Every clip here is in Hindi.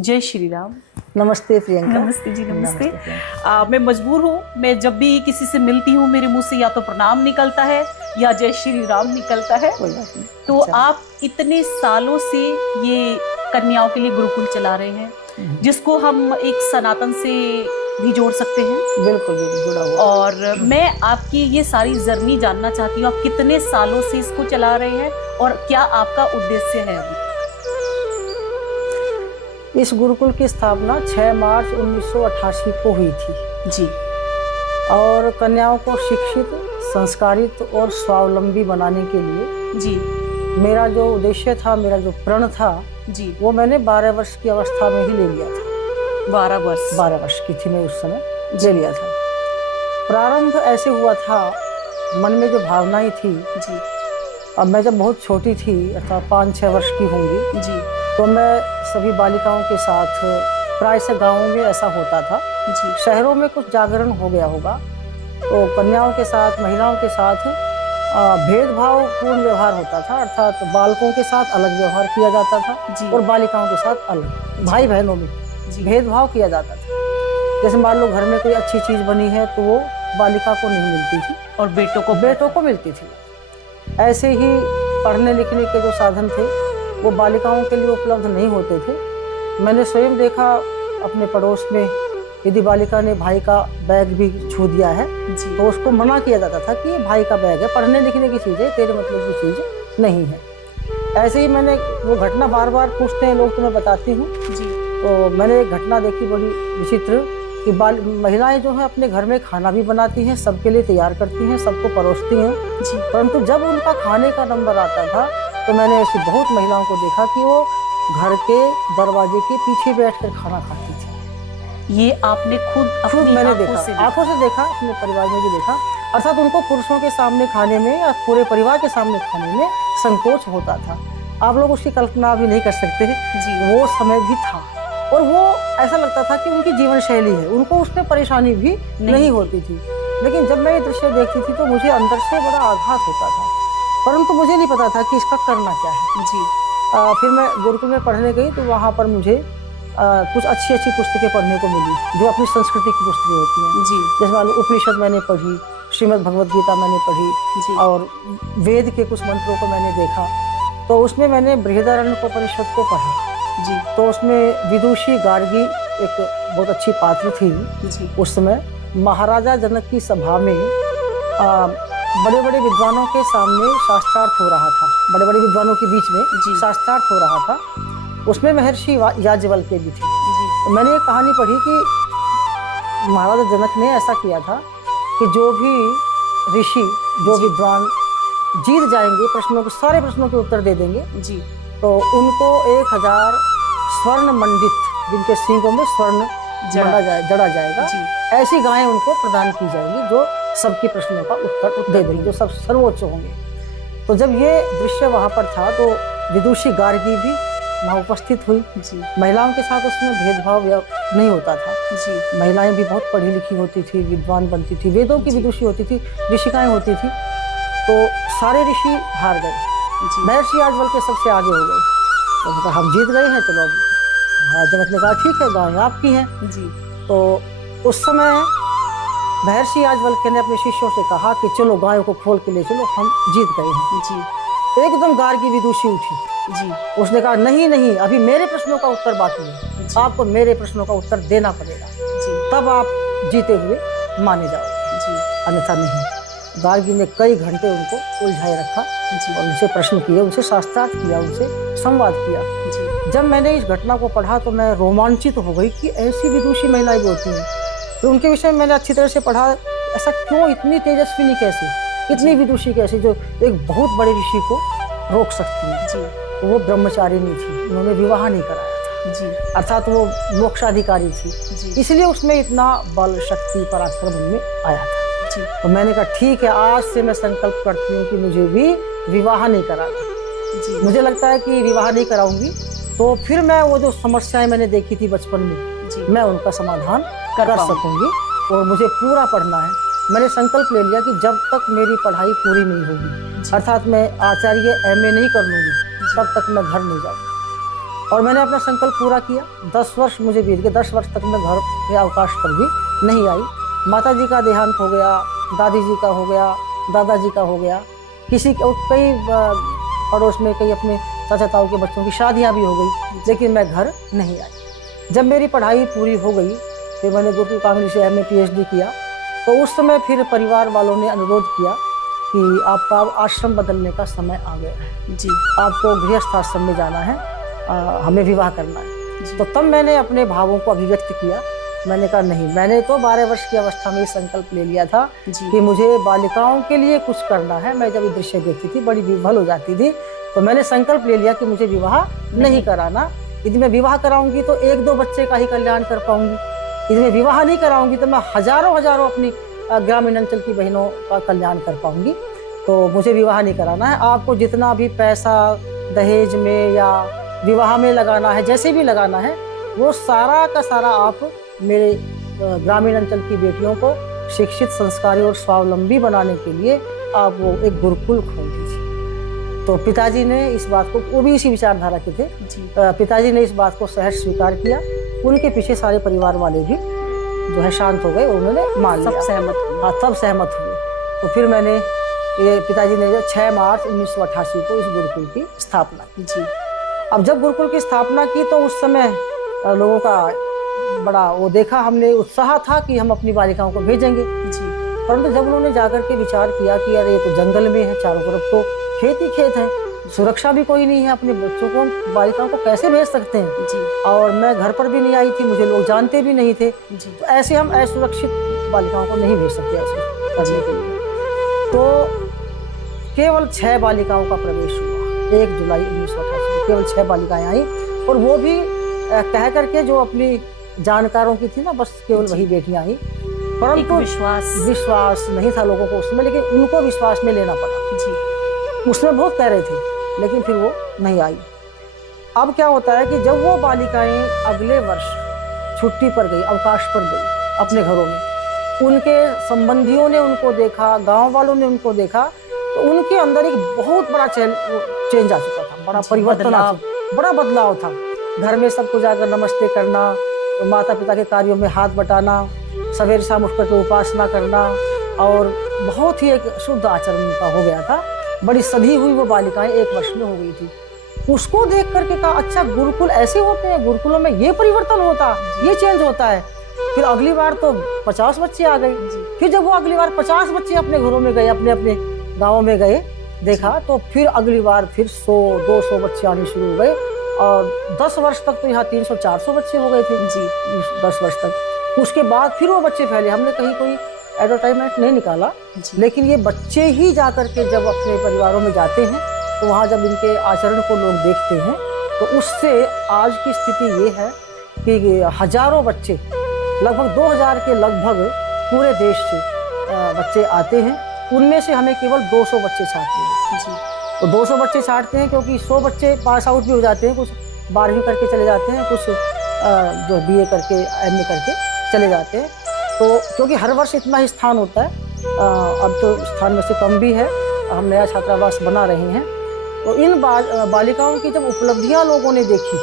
जय श्री राम। नमस्ते प्रियंका। नमस्ते जी, नमस्ते। प्रियंका। मैं मजबूर हूँ, मैं जब भी किसी से मिलती हूँ मेरे मुंह से या तो प्रणाम निकलता है या जय श्री राम निकलता है। कोई बात नहीं। तो अच्छा। आप इतने सालों से ये कन्याओं के लिए गुरुकुल चला रहे हैं, जिसको हम एक सनातन से भी जोड़ सकते हैं। बिल्कुल बिल्कुल जुड़ा हुआ। और मैं आपकी ये सारी जर्नी जानना चाहती हूँ, आप कितने सालों से इसको चला रहे हैं और क्या आपका उद्देश्य है अभी? इस गुरुकुल की स्थापना 6 मार्च 1988 को हुई थी जी। और कन्याओं को शिक्षित, संस्कारित और स्वावलंबी बनाने के लिए जी। मेरा जो उद्देश्य था, मेरा जो प्रण था जी। वो मैंने 12 वर्ष की अवस्था में ही ले लिया था। 12 वर्ष की थी मैं उस समय, ले लिया था। प्रारंभ ऐसे हुआ था, मन में जो भावनाएं थी जी। अब मैं जब बहुत छोटी थी अर्थात 5-6 वर्ष की होंगी जी। तो मैं सभी बालिकाओं के साथ, प्राय से गाँवों में ऐसा होता था, जी। शहरों में कुछ जागरण हो गया होगा, तो कन्याओं के साथ, महिलाओं के साथ भेदभाव पूर्ण व्यवहार होता था, अर्थात बालकों के साथ अलग व्यवहार किया जाता था और बालिकाओं के साथ अलग, भाई बहनों में भेदभाव किया जाता था। जैसे मान लो घर में कोई अच्छी चीज़ बनी है तो वो बालिका को नहीं मिलती थी और बेटों को मिलती थी। ऐसे ही पढ़ने लिखने के जो साधन थे वो बालिकाओं के लिए उपलब्ध नहीं होते थे। मैंने स्वयं देखा अपने पड़ोस में, यदि बालिका ने भाई का बैग भी छू दिया है तो उसको मना किया जाता था कि ये भाई का बैग है, पढ़ने लिखने की चीज़ है, तेरे मतलब की चीज़ नहीं है। ऐसे ही मैंने वो घटना, बार बार पूछते हैं लोग तो मैं बताती हूँ। तो मैंने एक घटना देखी बड़ी विचित्र कि महिलाएं जो है अपने घर में खाना भी बनाती हैं, सबके लिए तैयार करती हैं, सबको परोसती हैं, परंतु जब उनका खाने का नंबर आता था तो मैंने ऐसी बहुत महिलाओं को देखा कि वो घर के दरवाजे के पीछे बैठकर खाना खाती थी। ये आपने खुद मैंने देखा, आंखों से देखा, अपने परिवार में भी देखा। अर्थात उनको पुरुषों के सामने खाने में या पूरे परिवार के सामने खाने में संकोच होता था। आप लोग उसकी कल्पना भी नहीं कर सकते, वो समय भी था और वो ऐसा लगता था कि उनकी जीवन शैली है, उनको उसमें परेशानी भी नहीं होती थी। लेकिन जब मैं ये दृश्य देखती थी तो मुझे अंदर से बड़ा आघात होता था, परंतु मुझे नहीं पता था कि इसका करना क्या है। फिर मैं गुरुकुल में पढ़ने गई तो वहाँ पर मुझे कुछ अच्छी अच्छी पुस्तकें पढ़ने को मिली जो अपनी संस्कृति की पुस्तकें होती हैं। जैसे मान लो उपनिषद मैंने पढ़ी, श्रीमद् भगवद गीता मैंने पढ़ी और वेद के कुछ मंत्रों को मैंने देखा। तो उसमें मैंने बृहदारण्यकोपनिषद को पढ़ा। तो उसमें विदुषी गार्गी एक बहुत अच्छी पात्र थी। उस समय महाराजा जनक की सभा में बड़े बड़े विद्वानों के सामने शास्त्रार्थ हो रहा था, बड़े बड़े विद्वानों के बीच में शास्त्रार्थ हो रहा था। उसमें महर्षि याज्ञवल्क्य भी थे। तो मैंने एक कहानी पढ़ी कि महाराजा जनक ने ऐसा किया था कि जो भी ऋषि, जो विद्वान जीत जाएंगे, प्रश्नों के सारे प्रश्नों के उत्तर दे देंगे तो उनको 1000 स्वर्ण मंडित, जिनके सींगों में स्वर्ण जड़ा जाएगा, ऐसी गायें उनको प्रदान की जाएंगी जो सबके प्रश्नों का उत्तर दे देंगे, जो सब सर्वोच्च होंगे। तो जब ये दृश्य वहाँ पर था तो विदुषी गार्गी भी वहाँ उपस्थित हुई। महिलाओं के साथ उसमें भेदभाव नहीं होता था। महिलाएं भी बहुत पढ़ी लिखी होती थी, विद्वान बनती थी, वेदों की विदुषी होती थी, ऋषिकाएं होती थी। तो सारे ऋषि हार गए, महर्षि याज्ञवल्क्य सबसे आगे हो गए। तो कहा हम जीत गए हैं, चलो। महाराज जनक ने कहा ठीक है, गायें आपकी हैं। तो उस समय महर्षि याज्ञवल्क्य ने अपने शिष्यों से कहा कि चलो गायों को खोल के ले चलो, हम जीत गए हैं। एकदम गार्गी विदुषी उठी। उसने कहा नहीं नहीं, अभी मेरे प्रश्नों का उत्तर बाकी है, आपको मेरे प्रश्नों का उत्तर देना पड़ेगा, तब आप जीते हुए माने जाओगे, अन्यथा नहीं। गार्गी ने कई घंटे उनको उलझाए रखा और उनसे प्रश्न किए, उनसे शास्त्रार्थ किया, उनसे संवाद किया। जब मैंने इस घटना को पढ़ा तो मैं रोमांचित हो गई कि ऐसी विदुषी महिलाएं भी होती हैं। तो उनके विषय में मैंने अच्छी तरह से पढ़ा, ऐसा क्यों, इतनी तेजस्विनी कैसे, इतनी विदुषी कैसे, जो एक बहुत बड़े ऋषि को रोक सकती है। तो वो ब्रह्मचारिणी थी, उन्होंने विवाह नहीं कराया था, अर्थात वो मोक्षाधिकारी थी, इसलिए उसमें इतना बल, शक्ति, पराक्रम उनमें आया था। तो मैंने कहा ठीक है, आज से मैं संकल्प करती हूँ कि मुझे भी विवाह नहीं कराना। मुझे लगता है कि विवाह नहीं कराऊंगी तो फिर मैं वो जो समस्याएं मैंने देखी थी बचपन में, मैं उनका समाधान कर सकूंगी और मुझे पूरा पढ़ना है। मैंने संकल्प ले लिया कि जब तक मेरी पढ़ाई पूरी नहीं होगी, अर्थात मैं आचार्य MA नहीं कर लूँगी, तब तक मैं घर नहीं जाऊँगी। और मैंने अपना संकल्प पूरा किया। 10 वर्ष मुझे बीत गए। 10 वर्ष तक मैं घर के अवकाश पर भी नहीं आई। माता जी का देहांत हो गया, दादी जी का हो गया, दादाजी का हो गया, कई पड़ोस में कई अपने चाचा ताऊ के बच्चों की शादियां भी हो गई, लेकिन मैं घर नहीं आई। जब मेरी पढ़ाई पूरी हो गई फिर मैंने गुरुकुल कांगड़ी से MA PhD किया। तो उस समय फिर परिवार वालों ने अनुरोध किया कि आपका आश्रम बदलने का समय आ गया है जी, आपको गृहस्थ आश्रम में जाना है, हमें विवाह करना है। तो तब मैंने अपने भावों को अभिव्यक्त किया। मैंने कहा नहीं, मैंने तो 12 वर्ष की अवस्था में ये संकल्प ले लिया था कि मुझे बालिकाओं के लिए कुछ करना है। मैं जब ये दृश्य देखती थी बड़ी विह्वल हो जाती थी, तो मैंने संकल्प ले लिया कि मुझे विवाह नहीं कराना। यदि मैं विवाह कराऊंगी तो 1-2 बच्चे का ही कल्याण कर पाऊंगी, यदि मैं विवाह नहीं कराऊंगी तो मैं हजारों अपनी ग्रामीण अंचल की बहनों का कल्याण कर पाऊंगी। तो मुझे विवाह नहीं कराना है। आपको जितना भी पैसा दहेज में या विवाह में लगाना है, जैसे भी लगाना है, वो सारा का सारा आप मेरे ग्रामीण अंचल की बेटियों को शिक्षित, संस्कारी और स्वावलंबी बनाने के लिए आप वो एक गुरुकुल खोल दीजिए। तो पिताजी ने इस बात को, वो भी इसी विचारधारा के थे, पिताजी ने इस बात को सहर्ष स्वीकार किया। उनके पीछे सारे परिवार वाले भी जो है शांत हो गए, उन्होंने मान लिया, सब सहमत हुए। हाँ, सब सहमत हुए। तो फिर मैंने ये पिताजी ने 6 मार्च 1988 को इस गुरुकुल की स्थापना की। जी, अब जब गुरुकुल की स्थापना की तो उस समय लोगों का बड़ा वो देखा हमने, उत्साह था कि हम अपनी बालिकाओं को भेजेंगे जी, परंतु जब उन्होंने जाकर के विचार किया कि अरे ये तो जंगल में है, चारों तरफ तो खेत ही खेत है, सुरक्षा भी कोई नहीं है, अपने बच्चों को, बालिकाओं को कैसे भेज सकते हैं जी, और मैं घर पर भी नहीं आई थी, मुझे लोग जानते भी नहीं थे, जी, तो ऐसे हम असुरक्षित बालिकाओं को नहीं भेज सकते ऐसे करने के लिए। तो केवल 6 बालिकाओं का प्रवेश हुआ 1 जुलाई 1988 को, केवल 6 बालिकाएं आई और वो भी कह करके जो अपनी जानकारों की थी ना, बस केवल वही बेटियां आई, परंतु विश्वास नहीं था लोगों को उसमें, लेकिन उनको विश्वास में लेना पड़ा जी। उसमें बहुत कह रहे थे लेकिन फिर वो नहीं आई। अब क्या होता है कि जब वो बालिकाएं अगले वर्ष छुट्टी पर गई, अवकाश पर गई अपने घरों में, उनके संबंधियों ने उनको देखा, गांव वालों ने उनको देखा, तो उनके अंदर एक बहुत बड़ा चेंज आ चुका था, बड़ा परिवर्तन आ चुका, बड़ा बदलाव था। घर में सबको जाकर नमस्ते करना, माता पिता के कार्यों में हाथ बटाना, सवेरे शाम उठ करके उपासना करना, और बहुत ही एक शुद्ध आचरण उनका हो गया था। बड़ी सधी हुई वो बालिकाएं 1 वर्ष में हो गई थी। उसको देख करके कहा अच्छा, गुरुकुल ऐसे होते हैं, गुरुकुलों में ये परिवर्तन होता, ये चेंज होता है। फिर अगली बार तो 50 बच्चे आ गए। फिर जब वो अगली बार 50 बच्चे अपने घरों में गए, अपने अपने गाँवों में गए, देखा तो फिर अगली बार फिर 100-200 बच्चे आने शुरू हो गए और 10 वर्ष तक तो यहाँ 300-400 बच्चे हो गए थे जी, 10 वर्ष तक। उसके बाद फिर वो बच्चे फैले। हमने कहीं कोई एडवर्टाइजमेंट नहीं निकाला, लेकिन ये बच्चे ही जाकर के जब अपने परिवारों में जाते हैं तो वहाँ जब इनके आचरण को लोग देखते हैं तो उससे आज की स्थिति ये है कि हजारों बच्चे, लगभग 2000 के लगभग पूरे देश से बच्चे आते हैं। उनमें से हमें केवल 200 बच्चे छाटते हैं जी। तो 200 बच्चे छाटते हैं क्योंकि 100 बच्चे पास आउट भी हो जाते हैं, कुछ 12वीं करके चले जाते हैं, कुछ जो BA करके MA करके चले जाते हैं। तो क्योंकि हर वर्ष इतना ही स्थान होता है, अब तो स्थान में से कम भी है, हम नया छात्रावास बना रहे हैं। तो इन बालिकाओं की जब उपलब्धियां लोगों ने देखी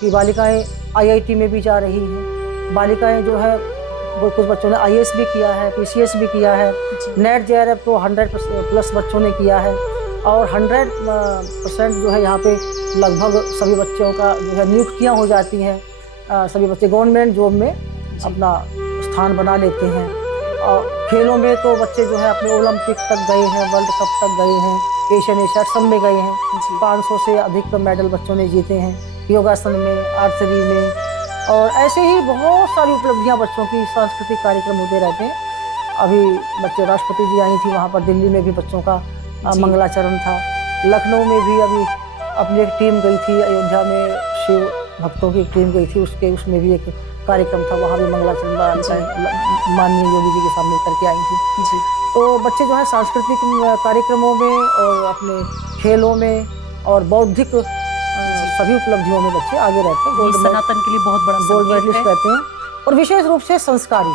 कि बालिकाएं IIT में भी जा रही हैं, बालिकाएं जो है कुछ बच्चों ने IAS भी किया है, PCS भी किया है, NET JRF तो 100+ बच्चों ने किया है और 100% जो है यहाँ पे लगभग सभी बच्चों का जो है नियुक्तियाँ हो जाती हैं, सभी बच्चे गवर्नमेंट जॉब में अपना स्थान बना लेते हैं। और खेलों में तो बच्चे जो है अपने ओलंपिक तक गए हैं, वर्ल्ड कप तक गए हैं, एशियन सब में गए हैं। 500 से अधिक मेडल बच्चों ने जीते हैं योगासन में, आर्चरी में, और ऐसे ही बहुत सारी उपलब्धियां बच्चों की। सांस्कृतिक कार्यक्रम होते रहते हैं। अभी बच्चे, राष्ट्रपति जी आई थी वहाँ पर, दिल्ली में भी बच्चों का मंगलाचरण था। लखनऊ में भी अभी अपनी एक टीम गई थी, अयोध्या में शिव भक्तों की टीम गई थी, उसमें भी एक कार्यक्रम था, वहाँ भी मंगलाचरण माननीय योगी जी के सामने करके आई थी जी। तो बच्चे जो है सांस्कृतिक कार्यक्रमों में और अपने खेलों में और बौद्धिक सभी उपलब्धियों में बच्चे आगे रहते हैं। सनातन के लिए बहुत बड़ा गोल्ड मेडलिस्ट रहते हैं। और विशेष रूप से संस्कारी,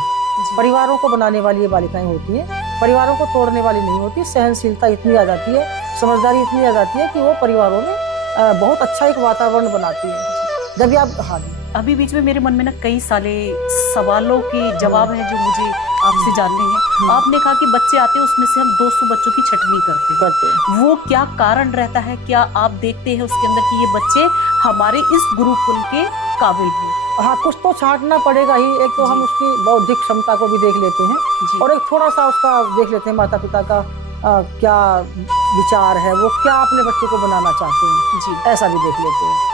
परिवारों को बनाने वाली ये बालिकाएं होती हैं, परिवारों को तोड़ने वाली नहीं होती। सहनशीलता इतनी आ जाती है, समझदारी इतनी आ जाती है कि वो परिवारों में बहुत अच्छा एक वातावरण बनाती है। जब भी आप, हाँ जी, अभी बीच में मेरे मन में ना कई सारे सवालों के जवाब हैं जो मुझे आपसे जानने हैं। आपने कहा कि बच्चे आते हैं उसमें से हम 200 बच्चों की छटनी करते हैं। वो क्या कारण रहता है? क्या आप देखते हैं उसके अंदर कि ये बच्चे हमारे इस गुरुकुल के काबिल हैं? हाँ, कुछ तो छांटना पड़ेगा ही। एक तो हम उसकी बौद्धिक क्षमता को भी देख लेते हैं और एक थोड़ा सा उसका देख लेते हैं माता पिता का क्या विचार है, वो क्या अपने बच्चे को बनाना चाहते हैं जी, ऐसा भी देख लेते हैं।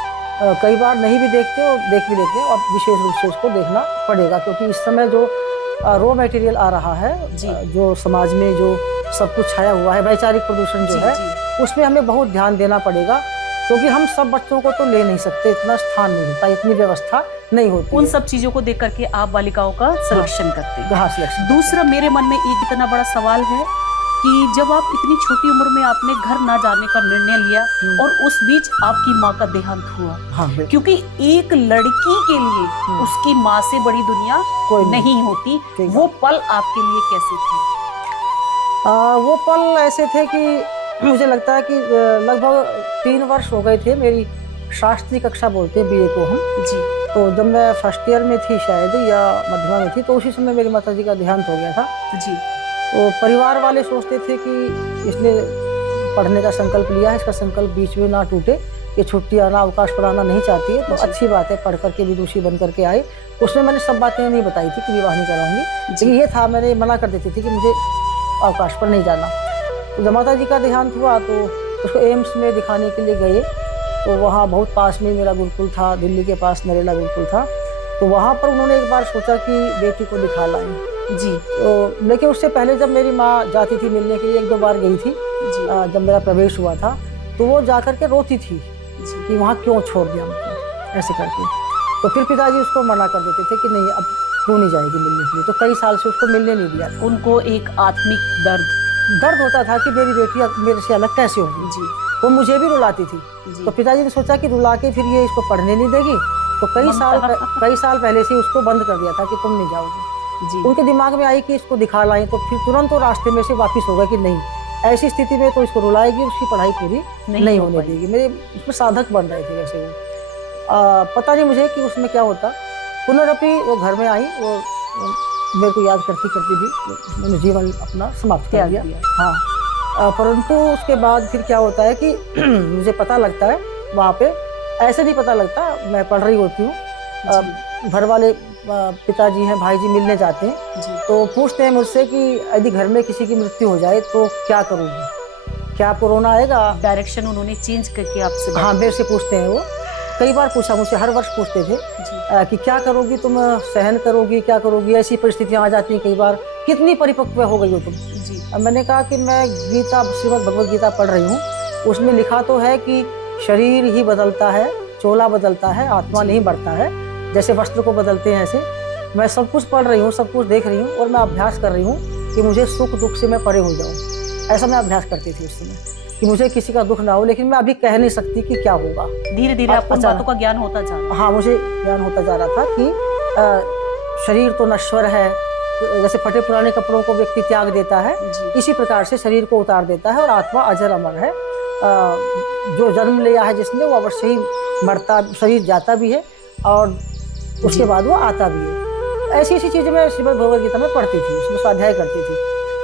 कई बार नहीं भी देखते और देख भी लेते हैं, और विशेष रूप से उसको देखना पड़ेगा क्योंकि इस समय जो रॉ मटेरियल आ रहा है, जो समाज में जो सब कुछ छाया हुआ है, वैचारिक प्रदूषण जो है, उसमें हमें बहुत ध्यान देना पड़ेगा क्योंकि हम सब बच्चों को तो ले नहीं सकते, इतना स्थान नहीं होता, इतनी व्यवस्था नहीं होती। उन सब चीजों को देख करके आप बालिकाओं का सिलेक्शन करते हैं। हाँ, सिलेक्शन। दूसरा मेरे मन में एक इतना बड़ा सवाल है कि जब आप इतनी छोटी उम्र में आपने घर ना जाने का निर्णय लिया और उस बीच आपकी माँ का देहांत हुआ, हाँ, क्योंकि एक लड़की के लिए उसकी माँ से बड़ी दुनिया कोई नहीं होती। वो पल आपके लिए कैसे थे? वो पल ऐसे थे कि मुझे लगता है कि लगभग 3 वर्ष हो गए थे। मेरी शास्त्री कक्षा बोलते हैं बीए को हम जी। तो जब मैं फर्स्ट ईयर में थी शायद या मध्यमा में थी, तो उसी समय मेरी माता जी का देहांत हो गया था जी। तो परिवार वाले सोचते थे कि इसने पढ़ने का संकल्प लिया है, इसका संकल्प बीच में ना टूटे, ये छुट्टी आना, अवकाश पर आना नहीं चाहती है, तो अच्छी बात है, पढ़ करके विदुषी बन करके आए। उसमें मैंने सब बातें नहीं बताई थी कि विवाह नहीं कराऊंगी, लेकिन ये था, मैंने मना कर देती थी कि मुझे अवकाश पर नहीं जाना। तो जब माता जी का देहांत हुआ तो उसको एम्स में दिखाने के लिए गए, तो वहाँ बहुत पास में मेरा गुरुकुल था, दिल्ली के पास नरेला गुरुकुल था, तो वहाँ पर उन्होंने एक बार सोचा कि बेटी को दिखा लाएं जी। तो लेकिन उससे पहले जब मेरी माँ जाती थी मिलने के लिए, 1-2 बार गई थी जी। जब मेरा प्रवेश हुआ था तो वो जा करके रोती थी जी। कि वहाँ क्यों छोड़ दिया हमको, ऐसे करके। तो फिर पिताजी उसको मना कर देते थे कि नहीं, अब क्यों नहीं जाएगी मिलने के लिए। तो कई साल से उसको मिलने नहीं दिया था। उनको एक आत्मिक दर्द होता था कि मेरी बेटी मेरे से अलग कैसे होगी जी। वो मुझे भी रुलाती थी। तो पिताजी ने सोचा कि रुला के फिर ये इसको पढ़ने नहीं देगी, तो कई साल पहले से उसको बंद कर दिया था कि तुम नहीं जाओगी जी। उनके दिमाग में आई कि इसको दिखा लाएं, तो फिर तुरंत वो रास्ते में से वापस हो गए कि नहीं, ऐसी स्थिति में तो इसको रुलाएगी, उसकी पढ़ाई पूरी नहीं होने देगी। मेरे उसमें साधक बन रहे थे वैसे वो। पता नहीं मुझे कि उसमें क्या होता। पुनरअपि वो घर में आई, वो मेरे को याद करती करती भी मैंने जीवन अपना समाप्त कर दिया। हाँ, परंतु उसके बाद फिर क्या होता है कि मुझे पता लगता है वहाँ पे, ऐसे नहीं पता लगता, मैं पढ़ रही होती हूँ, घर वाले पिताजी हैं, भाई जी मिलने जाते हैं जी। तो पूछते हैं मुझसे कि यदि घर में किसी की मृत्यु हो जाए तो क्या करोगी, क्या कोरोना आएगा? डायरेक्शन उन्होंने चेंज करके आपसे, हाँ, मेरे से पूछते हैं वो। कई बार पूछा मुझसे, हर वर्ष पूछते थे कि क्या करोगी तुम, सहन करोगी, क्या करोगी, ऐसी परिस्थितियाँ आ जाती हैं कई बार, कितनी परिपक्व हो गई हो तुम जी। मैंने कहा कि मैं गीता, श्रीमद् भगवद गीता पढ़ रही हूँ, उसमें लिखा तो है कि शरीर ही बदलता है, चोला बदलता है, आत्मा नहीं बढ़ता है, जैसे वस्त्र को बदलते हैं ऐसे। मैं सब कुछ पढ़ रही हूँ, सब कुछ देख रही हूँ और मैं अभ्यास कर रही हूँ कि मुझे सुख दुख से मैं परे हो जाऊँ। ऐसा मैं अभ्यास करती थी उस समय कि मुझे किसी का दुख ना हो, लेकिन मैं अभी कह नहीं सकती कि क्या होगा। धीरे धीरे आपको बातों का ज्ञान होता जा रहा। हाँ, मुझे ज्ञान होता जा रहा था कि शरीर तो नश्वर है, जैसे फटे पुराने कपड़ों को व्यक्ति त्याग देता है, इसी प्रकार से शरीर को उतार देता है और आत्मा अजर अमर है। जो जन्म लिया है जिसने, वो अवश्य ही मरता, शरीर जाता भी है और उसके बाद वो आता भी है। ऐसी ऐसी चीज़ें मैं श्रीमद् भगवद गीता में पढ़ती थी, उसमें स्वाध्याय करती थी।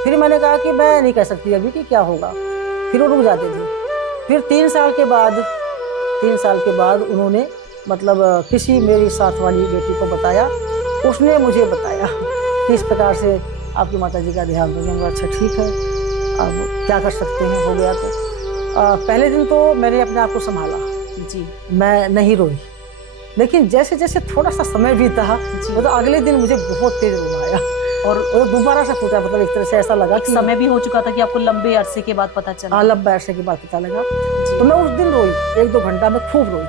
फिर मैंने कहा कि मैं नहीं कह सकती अभी कि क्या होगा, फिर वो रुक जाते थे। फिर 3 साल के बाद उन्होंने मतलब किसी मेरी साथ वाली बेटी को बताया, उसने मुझे बताया कि इस प्रकार से आपकी माता जी का देहांत हो गया। अच्छा ठीक है, अब क्या कर सकते हैं, हो गया। तो पहले दिन तो मैंने अपने आप को संभाला जी, मैं नहीं रोई, लेकिन जैसे जैसे थोड़ा सा समय बीता तो अगले दिन मुझे बहुत तेज रोना आया और वो दोबारा से फूटा। मतलब एक तरह से ऐसा लगा कि समय भी हो चुका था कि आपको लंबे अरसे के बाद पता चला। हाँ, लंबे अरसे के बाद पता लगा। तो मैं उस दिन रोई, 1-2 घंटा में खूब रोई,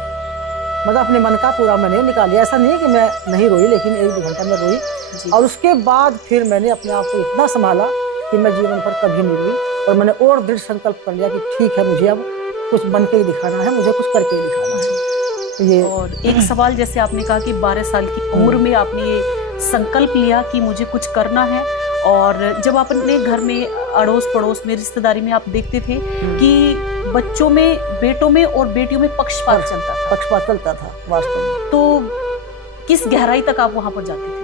मतलब अपने मन का पूरा मैंने निकाल लिया। ऐसा नहीं है कि मैं नहीं रोई, लेकिन 1-2 घंटा में रोई। और उसके बाद फिर मैंने अपने आप को इतना संभाला कि मैं जीवन पर कभी नहीं रोई और मैंने और दृढ़ संकल्प कर लिया कि ठीक है, मुझे अब कुछ बन के ही दिखाना है, मुझे कुछ करके ही दिखाना है। ये और एक सवाल, जैसे आपने कहा कि 12 साल की उम्र में आपने ये संकल्प लिया कि मुझे कुछ करना है और जब आप अपने घर में अड़ोस पड़ोस में रिश्तेदारी में आप देखते थे कि बच्चों में, बेटों में और बेटियों में पक्षपात चलता था वास्तव में। तो किस गहराई तक आप वहां पर जाते थे?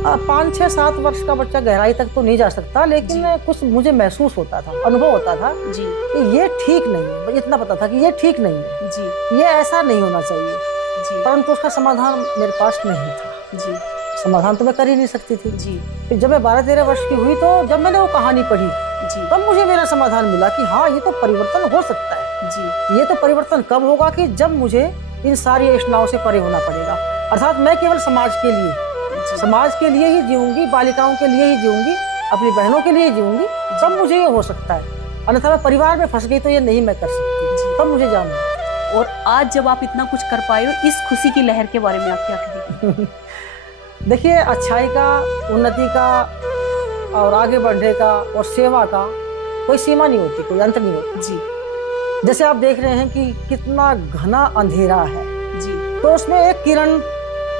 5, 6, 7 वर्ष का बच्चा गहराई तक तो नहीं जा सकता, लेकिन कुछ मुझे महसूस होता था, अनुभव होता था जी कि ये ठीक नहीं है। मुझे इतना पता था कि ये ठीक नहीं है जी, ये ऐसा नहीं होना चाहिए जी परंतु उसका समाधान मेरे पास नहीं था। जी समाधान तो मैं कर ही नहीं सकती थी। जी फिर जब मैं 12-13 वर्ष की हुई तो जब मैंने वो कहानी पढ़ी जी तब मुझे मेरा समाधान मिला कि हाँ, ये तो परिवर्तन हो सकता है। जी ये तो परिवर्तन कब होगा कि जब मुझे इन सारी योजनाओं से परे होना पड़ेगा, अर्थात मैं केवल समाज के लिए ही जीऊंगी, बालिकाओं के लिए ही जीऊंगी, अपनी बहनों के लिए ही जीऊंगी, तब मुझे ये हो सकता है। अन्यथा मैं परिवार में फंस गई तो ये नहीं मैं कर सकती, तब मुझे जानना। और आज जब आप इतना कुछ कर पाए हो, इस खुशी की लहर के बारे में आप क्या कहेंगे? देखिए, अच्छाई का, उन्नति का और आगे बढ़ने का और सेवा का कोई सीमा नहीं होती, कोई अंत नहीं होता जी। जैसे आप देख रहे हैं कि कितना घना अंधेरा है जी, तो उसमें एक किरण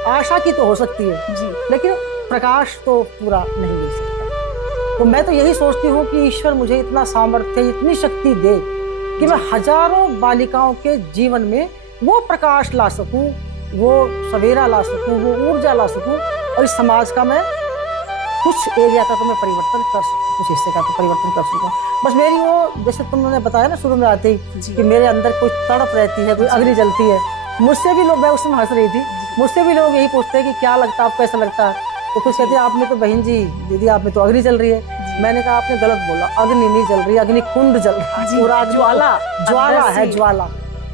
आशा की तो हो सकती है जी, लेकिन प्रकाश तो पूरा नहीं मिल सकता। तो मैं तो यही सोचती हूँ कि ईश्वर मुझे इतना सामर्थ्य, इतनी शक्ति दे कि मैं हजारों बालिकाओं के जीवन में वो प्रकाश ला सकूं, वो सवेरा ला सकूं, वो ऊर्जा ला सकूं और इस समाज का मैं कुछ एरिया का तो मैं परिवर्तन कर सकूं, कुछ हिस्से का तो परिवर्तन कर सकूं। बस मेरी वो, जैसे तुमने बताया ना शुरू में आते ही कि मेरे अंदर कोई तड़प रहती है, कोई अग्नि जलती है। मुझसे भी लोग, मैं उस समय हंस रही थी, मुझसे भी लोग यही पूछते हैं कि क्या लगता है आपको, कैसा लगता है? तो कुछ कहते हैं आप में तो बहन जी, दीदी आप में तो अग्नि जल रही है। मैंने कहा आपने गलत बोला, अग्नि नहीं जल रही, अग्नि कुंड जल रहा है, पूरा ज्वाला है,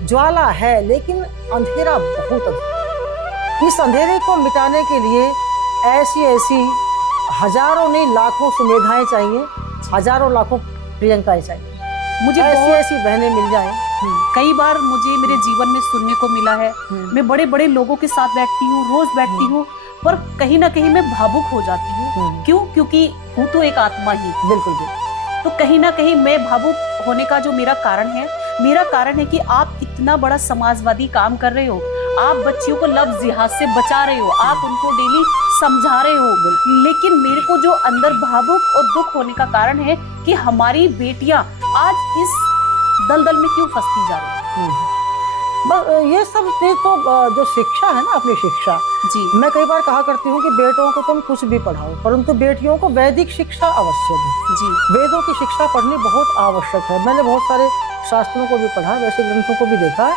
ज्वाला है, लेकिन अंधेरा बहुत अधिक। इस अंधेरे को मिटाने के लिए ऐसी हजारों नहीं लाखों सुमेधाएं चाहिए, हजारों लाखों प्रियंकाएं चाहिए, मुझे ऐसी बहनें मिल जाएं। कई बार मुझे मेरे जीवन में सुनने को मिला है, मैं बड़े बड़े लोगों के साथ बैठती हूँ, रोज बैठती हूँ, पर कहीं ना कहीं मैं भावुक हो जाती हूँ। क्यों? क्योंकि हूँ तो एक आत्मा ही। बिल्कुल। तो कहीं ना कहीं मैं भावुक होने का जो मेरा कारण है कि आप इतना बड़ा समाजवादी काम कर रहे हो, आप बच्चियों को लफ्ज़ जिहाद से बचा रहे हो, आप उनको डेली समझा रहे हो, लेकिन मेरे को जो अंदर भावुक और दुख होने का कारण है कि हमारी बेटियां आज इस दलदल में क्यों फंसती जा रही है। ये सब तो जो शिक्षा है ना, अपनी शिक्षा जी, मैं कई बार कहा करती हूँ कि बेटों को तुम कुछ भी पढ़ाओ परंतु बेटियों को वैदिक शिक्षा अवश्य दो। जी, वेदों की शिक्षा पढ़नी बहुत आवश्यक है। मैंने बहुत सारे शास्त्रों को भी पढ़ा, वैसे ग्रंथों को भी देखा।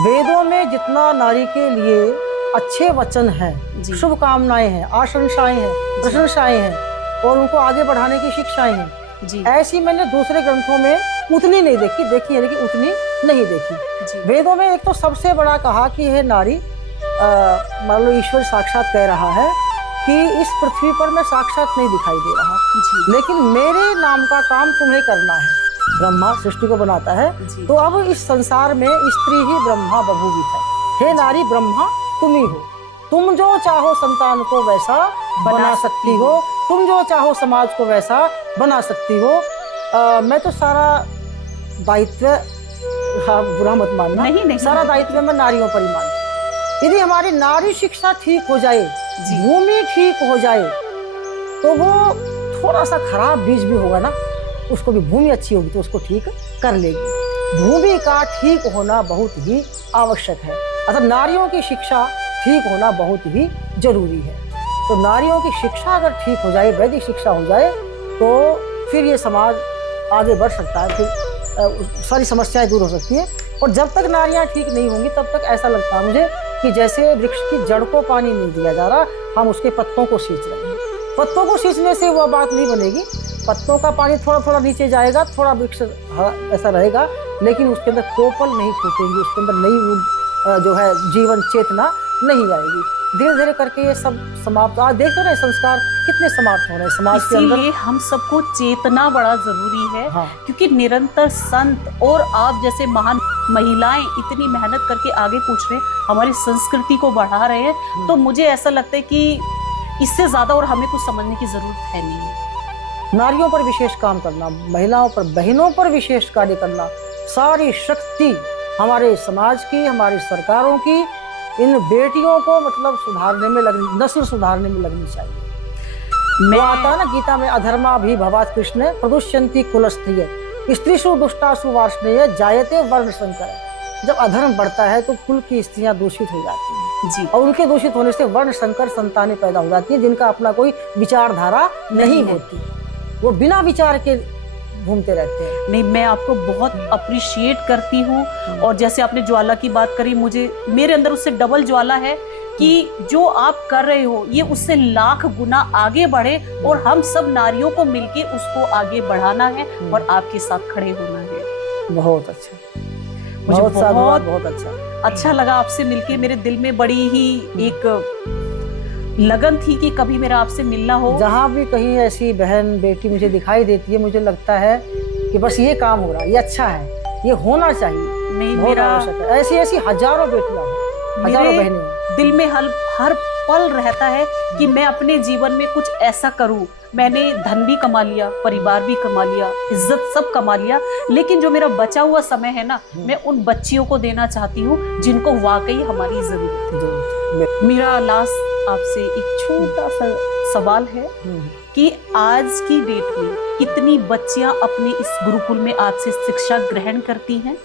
वेदों में जितना नारी के लिए अच्छे वचन हैं, शुभकामनाएं हैं, आशंसाएं हैं, प्रशंसाएं हैं और उनको आगे बढ़ाने की शिक्षाएं हैं, ऐसी मैंने दूसरे ग्रंथों में उतनी नहीं देखी है, लेकिन उतनी नहीं देखी। वेदों में एक तो सबसे बड़ा कहा कि हे नारी, मान लो ईश्वर साक्षात कह रहा है कि इस पृथ्वी पर मैं साक्षात नहीं दिखाई दे रहा, लेकिन मेरे नाम का काम तुम्हें करना है। ब्रह्मा सृष्टि को बनाता है, तो अब इस संसार में स्त्री ही ब्रह्मा बभूवित है। हे नारी, ब्रह्मा तुम ही हो, तुम जो चाहो संतान को वैसा बना सकती हो, तुम जो चाहो समाज को वैसा बना सकती हो। मैं तो सारा दायित्व, हाँ बुरा मत मानना, नहीं, सारा दायित्व मैं नारियों पर ही मानती। यदि हमारी नारी शिक्षा ठीक हो जाए, भूमि ठीक हो जाए, तो वो थोड़ा सा खराब बीज भी होगा ना, उसको भी भूमि अच्छी होगी तो उसको ठीक कर लेगी। भूमि का ठीक होना बहुत ही आवश्यक है, अर्थात नारियों की शिक्षा ठीक होना बहुत ही जरूरी है। तो नारियों की शिक्षा अगर ठीक हो जाए, वैदिक शिक्षा हो जाए, तो फिर ये समाज आगे बढ़ सकता है, फिर सारी समस्याएं दूर हो सकती हैं। और जब तक नारियां ठीक नहीं होंगी तब तक ऐसा लगता है मुझे कि जैसे वृक्ष की जड़ को पानी नहीं दिया जा रहा, हम उसके पत्तों को सींच रहे हैं। पत्तों को सींचने से वह बात नहीं बनेगी, पत्तों का पानी थोड़ा थोड़ा नीचे जाएगा, थोड़ा वृक्ष ऐसा रहेगा, लेकिन उसके अंदर कोपल नहीं फूटेंगी, उसके अंदर नई जो है जीवन चेतना नहीं आएगी। धीरे धीरे करके ये सब समाप्त, आज देख रहे हैं संस्कार कितने समाप्त हो रहे हैं समाज के अंदर। इसीलिए हम सबको चेतना बड़ा जरूरी है। क्योंकि निरंतर संत और आप जैसे महान महिलाएं इतनी मेहनत करके आगे पूछ रहे हैं, हमारी संस्कृति को बढ़ा रहे हैं, तो मुझे ऐसा लगता है कि इससे ज्यादा और हमें कुछ समझने की जरूरत है नहीं। नारियों पर विशेष काम करना, महिलाओं पर, बहनों पर विशेष कार्य करना, सारी शक्ति हमारे समाज की, हमारी सरकारों की इन बेटियों को मतलब सुधारने में लगनी, नस्ल सुधारने में लगनी चाहिए। वो आता है ना गीता में, अधर्मा भी भवात कृष्ण प्रदुष्यंती कुलस्त्रिय स्त्रीषु दुष्टासु वार्ष्णेय जायते वर्ण संकर। जब अधर्म बढ़ता है तो कुल की स्त्रियां दूषित हो जाती हैं जी, और उनके दूषित होने से वर्ण संकर संतानें पैदा हो जाती हैं जिनका अपना कोई विचारधारा नहीं होती, वो बिना विचार के घूमते रहते हैं। नहीं, मैं आपको बहुत अप्रिशिएट करती हूँ। और जैसे आपने ज्वाला की बात करी, मुझे मेरे अंदर उससे डबल ज्वाला है कि जो आप कर रहे हो ये उससे लाख गुना आगे बढ़े और हम सब नारियों को मिलके उसको आगे बढ़ाना है और आपके साथ खड़े होना है। बहुत अच्छा, मुझे बहुत अच्छा लगा आपसे मिलके। मेरे दिल में बड़ी ही एक लगन थी कि कभी मेरा आपसे मिलना हो। जहाँ भी कहीं ऐसी बहन बेटी मुझे दिखाई देती है, मुझे लगता है कि बस ये काम हो रहा है, ये अच्छा है, ये होना चाहिए। नहीं, मेरा ऐसी ऐसी हजारों बेटियां हैं, हजारों बहनें हैं। दिल में हर पल रहता है कि मैं अपने जीवन में कुछ ऐसा करूं। मैंने धन भी कमा लिया, परिवार भी कमा लिया, इज्जत सब कमा लिया, लेकिन जो मेरा बचा हुआ समय है ना, मैं उन बच्चियों को देना चाहती हूँ जिनको वाकई हमारी जरूरत है। मेरा लास्ट आपसे एक छोटा सा सवाल है कि आज की डेट में कितनी बच्चियां अपने इस गुरुकुल में आपसे शिक्षा ग्रहण करती हैं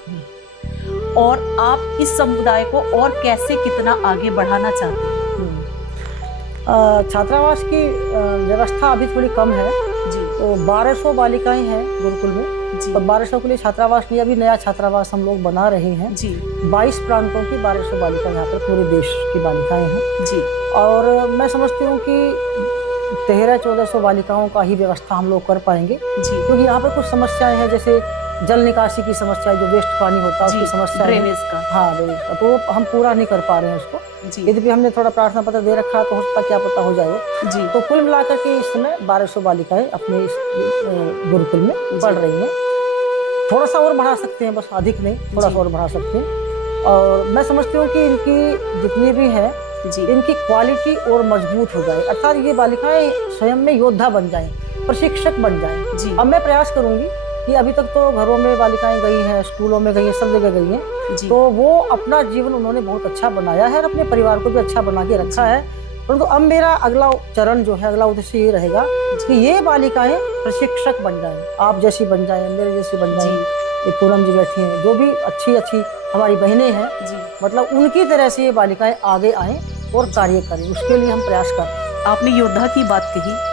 और आप इस समुदाय को और कैसे कितना आगे बढ़ाना चाहते हैं? छात्रावास की व्यवस्था अभी थोड़ी कम है जी, तो 1200 बालिकाएं हैं गुरुकुल में जी, और 1200 के लिए छात्रावास नहीं, अभी नया छात्रावास हम लोग बना रहे हैं जी, 22 प्रांतों की 1200 बालिकाएं यहाँ पर पूरे देश की बालिकाएं हैं जी, और मैं समझती हूँ कि 1300-1400 बालिकाओं का ही व्यवस्था हम लोग कर पाएंगे जी, क्योंकि यहाँ पर कुछ समस्याएं हैं, जैसे जल निकासी की समस्या, जो वेस्ट पानी होता है उसकी समस्या, ड्रेनेज का। हाँ ड्रेनेज का, तो हम पूरा नहीं कर पा रहे हैं उसको। जी, यद्यपि हमने थोड़ा प्रार्थना पत्र दे रखा है तो हो सकता क्या पता हो जाए वो। जी, तो कुल मिलाकर के इस समय 1200 बालिकाएं अपने इस गुरुकुल में पढ़ रही हैं। थोड़ा सा और बढ़ा सकते हैं, बस अधिक नहीं, थोड़ा सा और बढ़ा सकते हैं। और मैं समझती हूँ कि इनकी जितनी भी है जी, इनकी क्वालिटी और मजबूत हो जाए, अर्थात ये बालिकाएं स्वयं में योद्धा बन जाएं, प्रशिक्षक बन जाएं। जी, अब मैं प्रयास करूंगी कि अभी तक तो घरों में बालिकाएं गई हैं, स्कूलों में गई हैं, सब जगह गई हैं, जी, तो वो अपना जीवन उन्होंने बहुत अच्छा बनाया है और अपने परिवार को भी अच्छा बना के रखा है। परंतु अब मेरा अगला चरण जो है, अगला उद्देश्य ये रहेगा कि ये बालिकाएं प्रशिक्षक बन जाएं, आप जैसी बन जाएं, मेरे जैसी बन जाएं। ये पूनम जी बैठी हैं, जो भी अच्छी अच्छी हमारी बहनें हैं, जी, मतलब उनकी तरह से ये बालिकाएं आगे आएं और कार्य करें, उसके लिए हम प्रयास कर रहे हैं। आपने योद्धा की बात कही।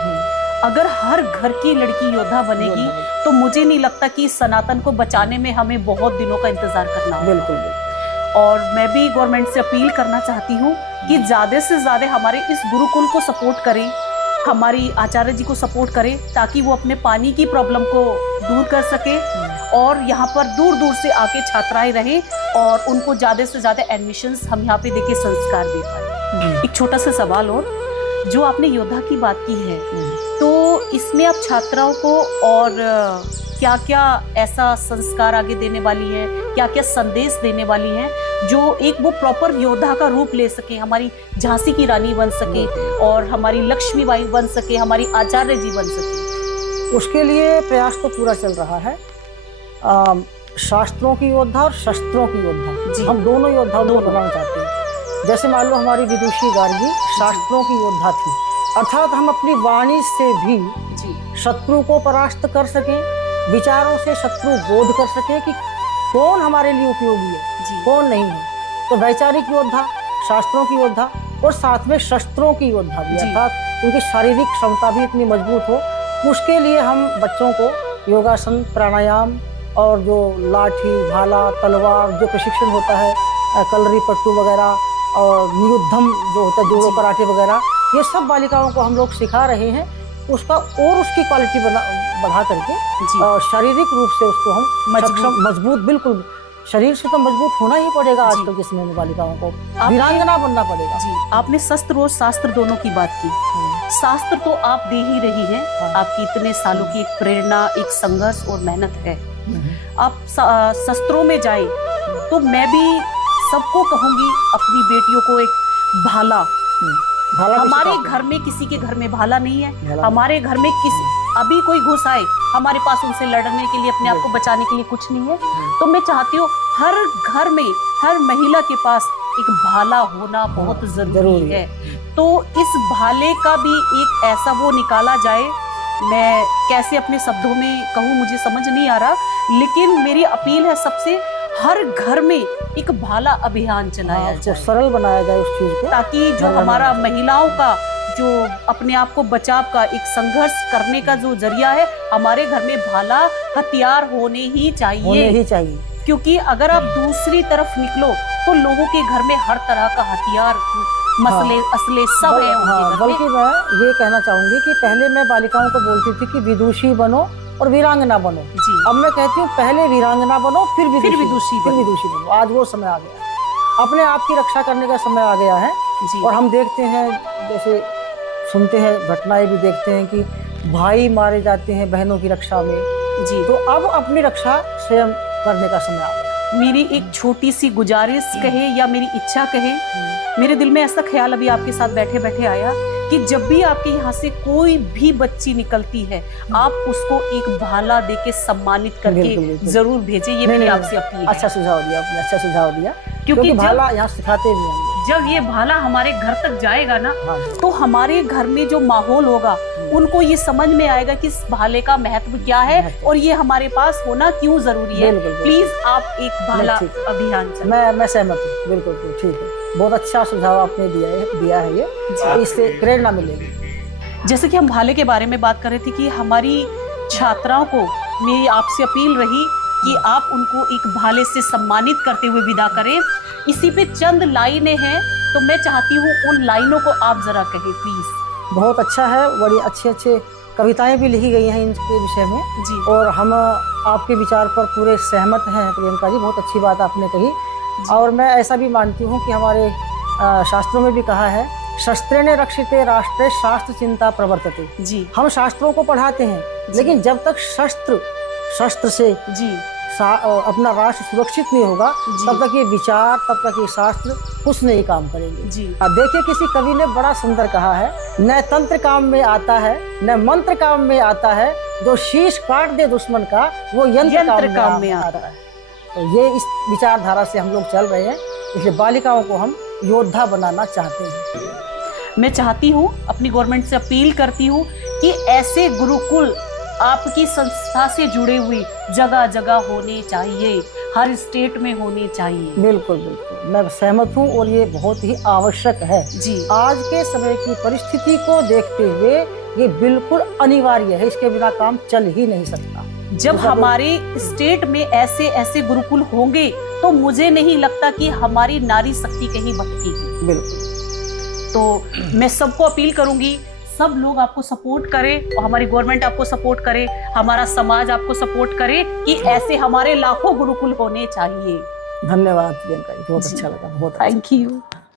अगर हर घर की लड़की योद्धा बनेगी तो मुझे नहीं लगता कि सनातन को बचाने में हमें बहुत दिनों का इंतजार करना होगा। बिल्कुल। और मैं भी गवर्नमेंट से अपील करना चाहती हूँ कि ज़्यादा से ज़्यादा हमारे इस गुरुकुल को सपोर्ट करें, हमारी आचार्य जी को सपोर्ट करें, ताकि वो अपने पानी की प्रॉब्लम को दूर कर सके और यहाँ पर दूर दूर से आके छात्राएं रहें और उनको ज़्यादा से ज़्यादा एडमिशन्स हम यहाँ पे देके संस्कार दे पाए। एक छोटा सा सवाल और, जो आपने योद्धा की बात की है, तो इसमें आप छात्राओं को और क्या क्या ऐसा संस्कार आगे देने वाली है, क्या क्या संदेश देने वाली है जो एक वो प्रॉपर योद्धा का रूप ले सके, हमारी झांसी की रानी बन सके और हमारी लक्ष्मीबाई बन सके, हमारी आचार्य जी बन सके? उसके लिए प्रयास तो पूरा चल रहा है। शास्त्रों की योद्धा और शस्त्रों की योद्धा, हम दोनों योद्धाओं को बनाना चाहते हैं। जैसे मान लो हमारी विदुषी गार्गी शास्त्रों की योद्धा थी, अर्थात हम अपनी वाणी से भी शत्रु को परास्त कर सकें, विचारों से शत्रु बोध कर सकें कि कौन हमारे लिए उपयोगी है, कौन नहीं है। तो वैचारिक योद्धा, शास्त्रों की योद्धा और साथ में शस्त्रों की योद्धा भी, अर्थात उनकी शारीरिक क्षमता भी इतनी मजबूत हो। उसके लिए हम बच्चों को योगासन, प्राणायाम और जो लाठी, भाला, तलवार जो प्रशिक्षण होता है, कलरी पट्टू वगैरह और नियुद्धम जो होता है, जूडो कराटे वगैरह, ये सब बालिकाओं को हम लोग सिखा रहे हैं। उसका और उसकी क्वालिटी बढ़ा करके शारीरिक रूप से उसको हम मजबूत, बिल्कुल शरीर से तो मजबूत होना ही पड़ेगा। आजकल के समय में बालिकाओं को वीरांगना बनना पड़ेगा। जी, आपने शस्त्र और शास्त्र दोनों की बात की। शास्त्र तो आप दे ही रही हैं, आपकी इतने सालों की एक प्रेरणा, एक संघर्ष और मेहनत है। आप शस्त्रों में जाए तो मैं भी सबको कहूंगी, अपनी बेटियों को एक भाला, हमारे घर में किसी के घर में भाला नहीं है, हमारे घर में किसी अभी कोई घुस आए, हमारे पास उनसे लड़ने के लिए, अपने आप को बचाने के लिए कुछ नहीं है। तो मैं चाहती हूँ हर घर में, हर महिला के पास एक भाला होना बहुत जरूरी है। तो इस भाले का भी एक ऐसा वो निकाला जाए, मैं कैसे अपने शब्दों में कहूँ मुझे समझ नहीं आ रहा, लेकिन मेरी अपील है सबसे, हर घर में एक भाला अभियान चलाया उसको जाए, सरल बनाया जाए उस चीज को, ताकि जो हमारा महिलाओं का जो अपने आप को बचाव का एक संघर्ष करने का जो जरिया है, हमारे घर में भाला हथियार होने ही चाहिए। क्योंकि अगर आप दूसरी तरफ निकलो तो लोगों के घर में हर तरह का हथियार, मसले असले सब है उनके घर में। बल्कि मैं ये कहना चाहूंगी कि पहले मैं बालिकाओं को बोलती थी कि विदुषी बनो और वीरांगना बनो जी। अब मैं कहती हूँ पहले वीरांगना बनो फिर विदुषी बनो। आज वो समय आ गया, अपने आप की रक्षा करने का समय आ गया है जी। और हम देखते हैं, जैसे सुनते हैं, घटनाएं भी देखते हैं कि भाई मारे जाते हैं बहनों की रक्षा में जी। तो अब अपनी रक्षा स्वयं करने का समय आ गया। मेरी एक छोटी सी गुजारिश कहे या मेरी इच्छा कहे, मेरे दिल में ऐसा ख्याल अभी आपके साथ बैठे बैठे आया कि जब भी आपके यहाँ से कोई भी बच्ची निकलती है, आप उसको एक भाला देके सम्मानित करके जरूर भेजें। ये मेरी आपसे अपील है। अच्छा सुझाव दिया आपने, अच्छा सुझाव दिया, क्योंकि भाला यहाँ सिखाते भी हैं। जब ये भाला हमारे घर तक जाएगा ना, तो हमारे घर में जो माहौल होगा उनको ये समझ में आएगा कि इस भाले का महत्व क्या है और ये हमारे पास होना क्यों जरूरी है। प्लीज आप एक भाला अभियान चलाएं। मैं सहमत हूँ, बिल्कुल ठीक है, बहुत अच्छा सुझाव आपने दिया है ये, इससे प्रेरणा मिलेगी। जैसे कि हम भाले के बारे में बात कर रहे थे कि हमारी छात्राओं को मेरी आपसे अपील रही कि आप उनको एक भाले से सम्मानित करते हुए विदा करें। इसी पे चंद लाइनें हैं, तो मैं चाहती हूँ उन लाइनों को आप जरा कहें प्लीज। बहुत अच्छा है, बड़ी अच्छे कविताएं भी लिखी गई हैं इनके विषय में जी। और हम आपके विचार पर पूरे सहमत हैं प्रियंका जी, बहुत अच्छी बात आपने कही। और मैं ऐसा भी मानती हूँ कि हमारे शास्त्रों में भी कहा है, शस्त्रेण रक्षिते राष्ट्रे शास्त्र चिंता प्रवर्तते जी। हम शास्त्रों को पढ़ाते हैं, लेकिन जब तक शस्त्र से जी अपना राष्ट्र सुरक्षित नहीं होगा, तब तक ये विचार, तब तक ये शास्त्र कुछ नहीं काम करेंगे जी। देखिए, किसी कवि ने बड़ा सुंदर कहा है, न तंत्र काम में आता है न मंत्र काम में आता है, जो शीश काट दे दुश्मन का वो यंत्र काम में आता है। तो ये इस विचारधारा से हम लोग चल रहे हैं, इसलिए बालिकाओं को हम योद्धा बनाना चाहते हैं। मैं चाहती हूँ, अपनी गवर्नमेंट से अपील करती हूँ कि ऐसे गुरुकुल आपकी संस्था से जुड़े हुए जगह जगह होने चाहिए, हर स्टेट में होने चाहिए। बिल्कुल मैं सहमत हूँ और ये बहुत ही आवश्यक है जी। आज के समय की परिस्थिति को देखते हुए ये बिल्कुल अनिवार्य है, इसके बिना काम चल ही नहीं सकता। जब हमारे स्टेट में ऐसे गुरुकुल होंगे तो मुझे नहीं लगता कि हमारी नारी शक्ति कहीं भटकेगी। बिल्कुल। तो मैं सबको अपील करूंगी, सब लोग आपको सपोर्ट करें और हमारी गवर्नमेंट आपको सपोर्ट करे, हमारा समाज आपको सपोर्ट करे कि ऐसे हमारे लाखों गुरुकुल होने चाहिए। धन्यवाद प्रियंका जी, बहुत अच्छा लगा, बहुत थैंक यू।